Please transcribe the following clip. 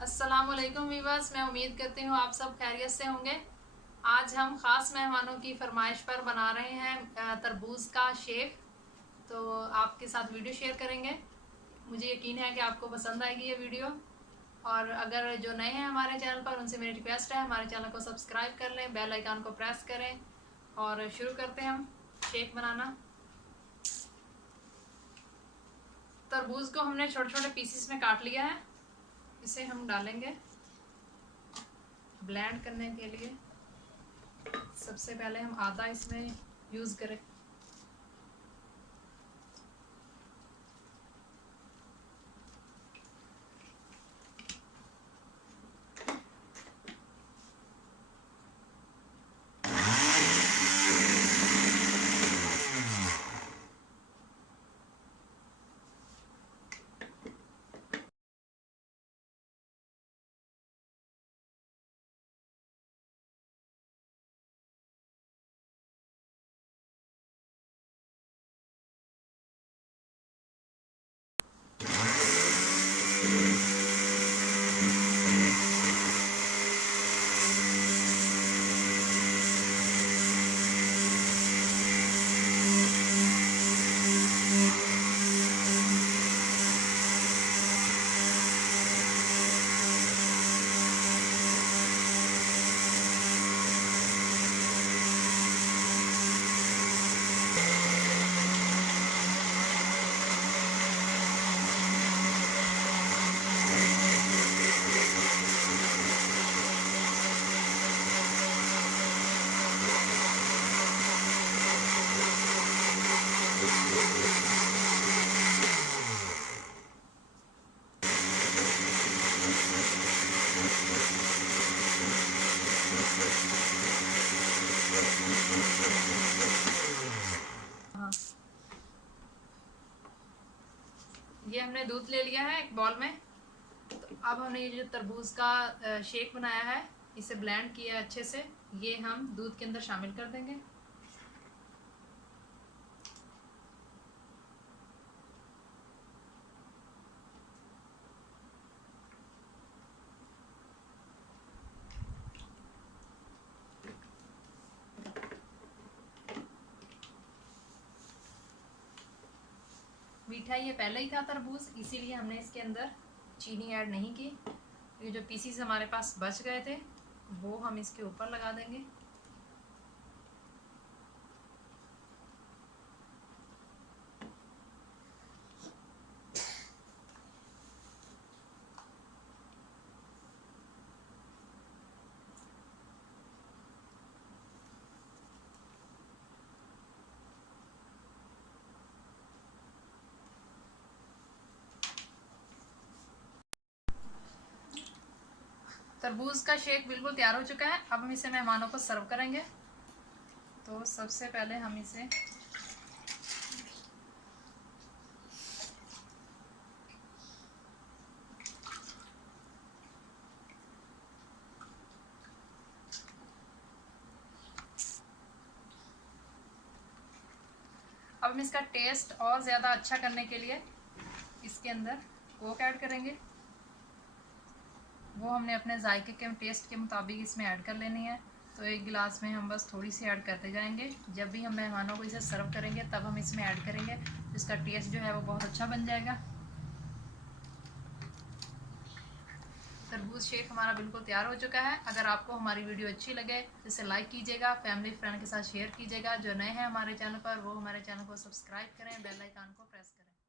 अस्सलामुअलैकुम वीवर्स, मैं उम्मीद करती हूँ आप सब खैरियत से होंगे। आज हम ख़ास मेहमानों की फरमाइश पर बना रहे हैं तरबूज का शेक। तो आपके साथ वीडियो शेयर करेंगे। मुझे यकीन है कि आपको पसंद आएगी ये वीडियो। और अगर जो नए हैं हमारे चैनल पर, उनसे मेरी रिक्वेस्ट है हमारे चैनल को सब्सक्राइब कर लें, बेल आइकन को प्रेस करें। और शुरू करते हैं हम शेक बनाना। तरबूज को हमने छोटे छोटे पीसेस में काट लिया है। इसे हम डालेंगे ब्लेंड करने के लिए। सबसे पहले हम आधा इसमें यूज़ करें। हाँ, ये हमने दूध ले लिया है एक बॉल में। तो अब हमने ये जो तरबूज का शेक बनाया है, इसे ब्लेंड किया है अच्छे से, ये हम दूध के अंदर शामिल कर देंगे। मीठा ये पहले ही था तरबूज, इसीलिए हमने इसके अंदर चीनी ऐड नहीं की। ये जो पीसीस हमारे पास बच गए थे वो हम इसके ऊपर लगा देंगे। तरबूज का शेक बिल्कुल तैयार हो चुका है। अब हम इसे मेहमानों को सर्व करेंगे। तो सबसे पहले हम इसे अब हम इसका टेस्ट और ज़्यादा अच्छा करने के लिए इसके अंदर कोक ऐड करेंगे। वो हमने अपने जायके के टेस्ट के मुताबिक इसमें ऐड कर लेनी है। तो एक गिलास में हम बस थोड़ी सी ऐड करते जाएंगे। जब भी हम मेहमानों को इसे सर्व करेंगे तब हम इसमें ऐड करेंगे। इसका टेस्ट जो है वो बहुत अच्छा बन जाएगा। तरबूज शेक हमारा बिल्कुल तैयार हो चुका है। अगर आपको हमारी वीडियो अच्छी लगे तो इसे लाइक कीजिएगा, फैमिली फ्रेंड के साथ शेयर कीजिएगा। जो नए हैं हमारे चैनल पर, वो हमारे चैनल को सब्सक्राइब करें, बेल आइकन को प्रेस करें।